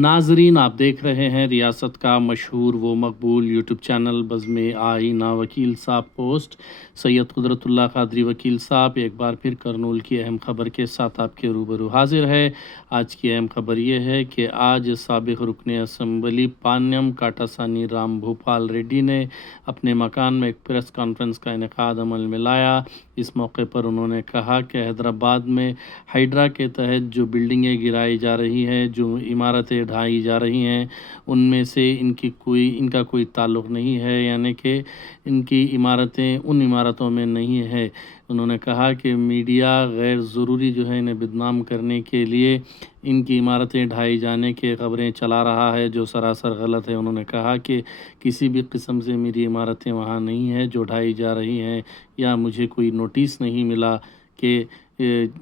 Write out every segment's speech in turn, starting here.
ناظرین، آپ دیکھ رہے ہیں ریاست کا مشہور و مقبول یوٹیوب چینل بزم آئینہ وکیل صاحب پوسٹ۔ سید قدرت اللہ قادری وکیل صاحب، ایک بار پھر کرنول کی اہم خبر کے ساتھ آپ کے روبرو حاضر ہے آج کی اہم خبر یہ ہے کہ آج سابق رکن اسمبلی پانیم، کاٹاسانی رام بھوپال ریڈی نے اپنے مکان میں ایک پریس کانفرنس کا انعقاد عمل میں لایا۔ اس موقع پر انہوں نے کہا کہ حیدرآباد میں ہائیڈرا کے تحت جو بلڈنگیں گرائی جا رہی ہیں، جو عمارتیں ڈھائی جا رہی ہیں، ان میں سے ان کی کوئی، ان کا کوئی تعلق نہیں ہے یعنی کہ ان کی عمارتیں ان عمارتوں میں نہیں ہے انہوں نے کہا کہ میڈیا غیر ضروری جو ہے انہیں بدنام کرنے کے لیے ان کی عمارتیں ڈھائی جانے کے خبریں چلا رہا ہے، جو سراسر غلط ہے۔ انہوں نے کہا کہ کسی بھی قسم سے میری عمارتیں وہاں نہیں ہیں جو ڈھائی جا رہی ہیں، یا مجھے کوئی نوٹس نہیں ملا کہ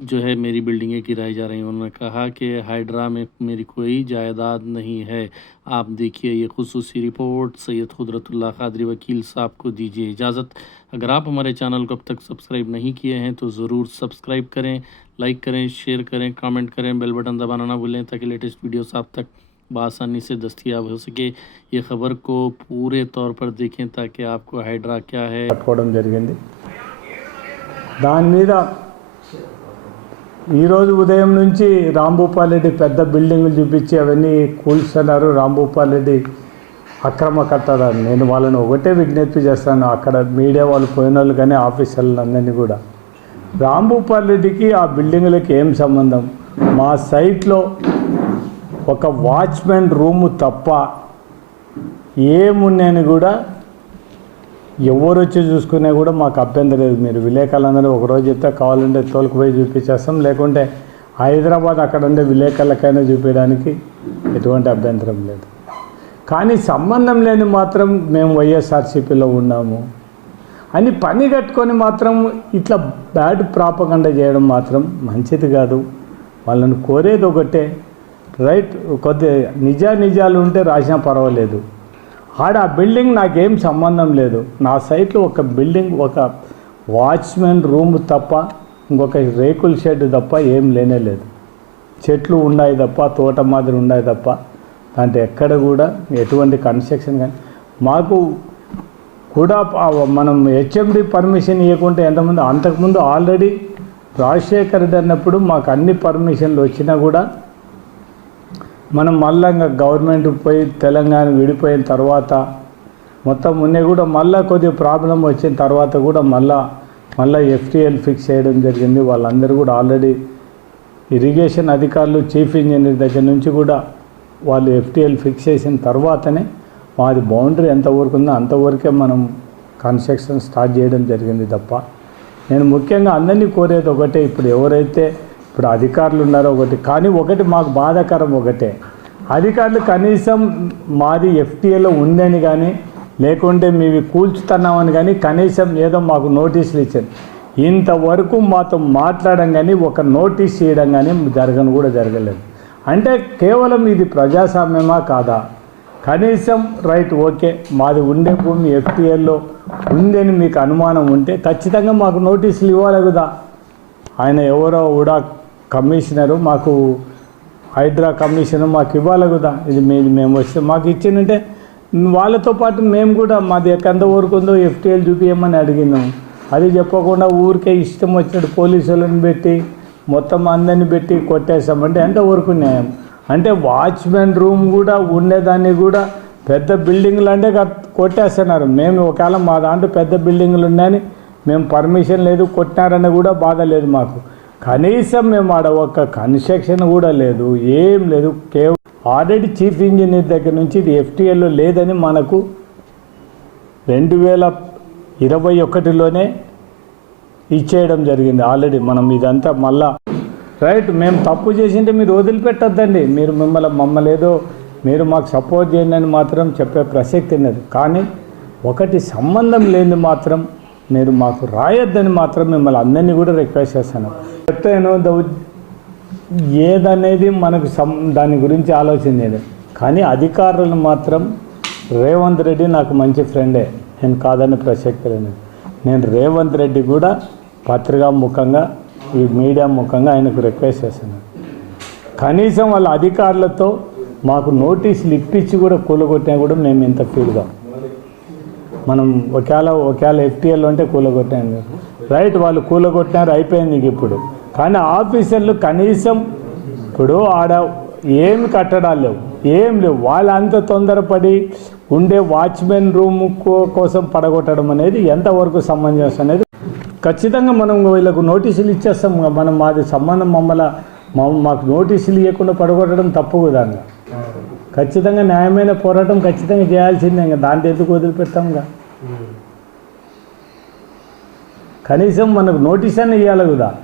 جو ہے میری بلڈنگیں گرائی جا رہی ہیں۔ انہوں نے کہا کہ ہائیڈرا میں میری کوئی جائیداد نہیں ہے۔ آپ دیکھیے یہ خصوصی رپورٹ، سید قدرت اللہ قادری وکیل صاحب کو دیجیے اجازت۔ اگر آپ ہمارے چینل کو اب تک سبسکرائب نہیں کیے ہیں تو ضرور سبسکرائب کریں، لائک کریں، شیئر کریں، کامنٹ کریں، بیل بٹن دبانا نہ بھولیں تاکہ لیٹسٹ ویڈیوز آپ تک بآسانی سے دستیاب ہو سکے۔ یہ خبر کو پورے طور پر دیکھیں تاکہ آپ کو ہائیڈرا کیا ہے۔ ఈరోజు ఉదయం నుంచి రాంభూపాల్ రెడ్డి పెద్ద బిల్డింగులు చూపించి అవన్నీ కూల్చున్నారు రాంభూపాల్ రెడ్డి అక్రమ కట్టడాన్ని నేను వాళ్ళని ఒకటే విజ్ఞప్తి చేస్తాను. అక్కడ మీడియా వాళ్ళు పోయిన వాళ్ళు కానీ ఆఫీసర్లు అందరినీ కూడా. రాంభూపాల్ రెడ్డికి ఆ బిల్డింగులకి ఏం సంబంధం? మా సైట్లో ఒక వాచ్మెన్ రూము తప్ప ఏమున్నాయని కూడా ఎవరు వచ్చి చూసుకునే కూడా మాకు అభ్యంతరం లేదు. మీరు విలేకరులందరూ ఒకరోజు చెప్తే కావాలంటే తోలుకుపోయి చూపించేస్తాం. లేకుంటే హైదరాబాద్ అక్కడ ఉండే విలేకరులకైనా చూపించడానికి ఎటువంటి అభ్యంతరం లేదు. కానీ సంబంధం లేని మాత్రం మేము వైఎస్ఆర్సీపీలో ఉన్నాము అని పని కట్టుకొని మాత్రం ఇట్లా బ్యాడ్ ప్రాపగండ చేయడం మాత్రం మంచిది కాదు. వాళ్ళని కోరేది ఒకటే. రైట్ కొద్ది నిజా నిజాలు ఉంటే రాసినా పర్వాలేదు. ఆడ ఆ బిల్డింగ్ నాకేం సంబంధం లేదు. నా సైట్లో ఒక బిల్డింగ్ ఒక వాచ్మెన్ రూమ్ తప్ప ఇంకొక రేకుల షెడ్ తప్ప ఏం లేనే లేదు. చెట్లు ఉన్నాయి తప్ప తోట మాదిరి ఉన్నాయి తప్ప దాంట్లో ఎక్కడ కూడా ఎటువంటి కన్స్ట్రక్షన్ కానీ మాకు కూడా మనం హెచ్ఎండి పర్మిషన్ ఇవ్వకుంటే ఎంతమంది అంతకుముందు ఆల్రెడీ రాజశేఖర్ రెడ్డి అన్నప్పుడు మాకు అన్ని పర్మిషన్లు వచ్చినా కూడా మనం మళ్ళా ఇంకా గవర్నమెంట్ పోయి తెలంగాణ విడిపోయిన తర్వాత మొత్తం మున్నే కూడా మళ్ళీ కొద్దిగా ప్రాబ్లం వచ్చిన తర్వాత కూడా మళ్ళా మళ్ళీ ఎఫ్టీఎల్ ఫిక్స్ చేయడం జరిగింది. వాళ్ళందరూ కూడా ఆల్రెడీ ఇరిగేషన్ అధికారులు చీఫ్ ఇంజనీర్ దగ్గర నుంచి కూడా వాళ్ళు ఎఫ్టీఎల్ ఫిక్స్ చేసిన తర్వాతనే మాది బౌండరీ ఎంతవరకు ఉందో అంతవరకే మనం కన్స్ట్రక్షన్ స్టార్ట్ చేయడం జరిగింది తప్ప. నేను ముఖ్యంగా అందరినీ కోరేది ఒకటే ఇప్పుడు ఎవరైతే ఇప్పుడు అధికారులు ఉన్నారు ఒకటి. కానీ ఒకటి మాకు బాధాకరం ఒకటే. అధికారులు కనీసం మాది ఎఫ్టీఏలో ఉందని కానీ లేకుంటే మేము కూల్చుతున్నామని కానీ కనీసం ఏదో మాకు నోటీసులు ఇచ్చారు. ఇంతవరకు మాతో మాట్లాడడం కానీ ఒక నోటీస్ చేయడం కానీ జరగను కూడా జరగలేదు. అంటే కేవలం ఇది ప్రజాస్వామ్యమా కాదా? కనీసం రైట్ ఓకే మాది ఉండే భూమి ఎఫ్టీఎల్లో ఉందని మీకు అనుమానం ఉంటే ఖచ్చితంగా మాకు నోటీసులు ఇవ్వాలి కదా. ఆయన ఎవరో కూడా కమిషనరు మాకు హైడ్రా కమిషనర్ మాకు ఇవ్వాలి కదా. ఇది మీది మేము వస్తే మాకు ఇచ్చిందంటే వాళ్ళతో పాటు మేము కూడా మాది ఎంత వరకు ఉందో ఎఫ్టీఎల్ చూపించమని అడిగినాం. అది చెప్పకుండా ఊరికే ఇష్టం వచ్చినట్టు పోలీసులను పెట్టి మొత్తం అందరిని పెట్టి కొట్టేసామంటే ఎంతవరకు న్యాయం? అంటే వాచ్మెన్ రూమ్ కూడా ఉండేదాన్ని కూడా పెద్ద బిల్డింగ్లు అంటే కొట్టేస్తున్నారు. మేము ఒకవేళ మా దాంట్లో పెద్ద బిల్డింగ్లు ఉన్నాయని మేము పర్మిషన్ లేదు కొట్టినారని కూడా బాధ లేదు మాకు. కనీసం మేము ఆడ ఒక కన్స్ట్రక్షన్ కూడా లేదు ఏం లేదు కేవలం ఆల్రెడీ చీఫ్ ఇంజనీర్ దగ్గర నుంచి ఇది ఎఫ్టీఎల్లో లేదని మనకు రెండు వేల ఇరవై ఒకటిలోనే ఇచ్చేయడం జరిగింది ఆల్రెడీ మనం ఇదంతా మళ్ళా. రైట్ మేము తప్పు చేసింటే మీరు వదిలిపెట్టద్దండి. మీరు మిమ్మల్ని మమ్మల్ని ఏదో మీరు మాకు సపోర్ట్ చేయండి అని మాత్రం చెప్పే ప్రసక్తి లేదు కానీ ఒకటి సంబంధం లేని మాత్రం మీరు మాకు రాయొద్దని మాత్రం మిమ్మల్ని అందరినీ కూడా రిక్వెస్ట్ చేస్తాను చెప్తాను ఏదనేది మనకు సం దాని గురించి ఆలోచించేది కానీ అధికారులను మాత్రం రేవంత్ రెడ్డి నాకు మంచి ఫ్రెండే. నేను కాదని ప్రసక్తి లేదు. నేను రేవంత్ రెడ్డి కూడా పత్రికా ముఖంగా ఈ మీడియా ముఖంగా ఆయనకు రిక్వెస్ట్ చేస్తున్నాను. కనీసం వాళ్ళ అధికారులతో మాకు నోటీసులు ఇప్పించి కూడా కూలగొట్టినా కూడా మేము ఇంత ఫీల్గా. మనం ఒకవేళ ఒకవేళ ఎఫ్టీఎల్ ఉంటే కూలగొట్టాను. రైట్ వాళ్ళు కూలగొట్టినారు అయిపోయింది ఇప్పుడు. కానీ ఆఫీసర్లు కనీసం ఇప్పుడు ఆడ ఏమి కట్టడాలు లేవు. ఏం లేవు. వాళ్ళు అంత తొందరపడి ఉండే వాచ్మెన్ రూమ్ కోసం పడగొట్టడం అనేది ఎంతవరకు సమంజసం అనేది ఖచ్చితంగా మనం వీళ్ళకు నోటీసులు ఇచ్చేస్తాం. మనం మాది సంబంధం మమ్మల్ని మా- మాకు నోటీసులు ఇవ్వకుండా పడగొట్టడం తప్పు కదా ఖచ్చితంగా న్యాయమైన పోరాటం ఖచ్చితంగా చేయాల్సిందే ఇంకా. దాంట్లో ఎందుకు వదిలిపెడతాంగా కనీసం మనకు నోటీస్ అని ఇవ్వాలి కదా.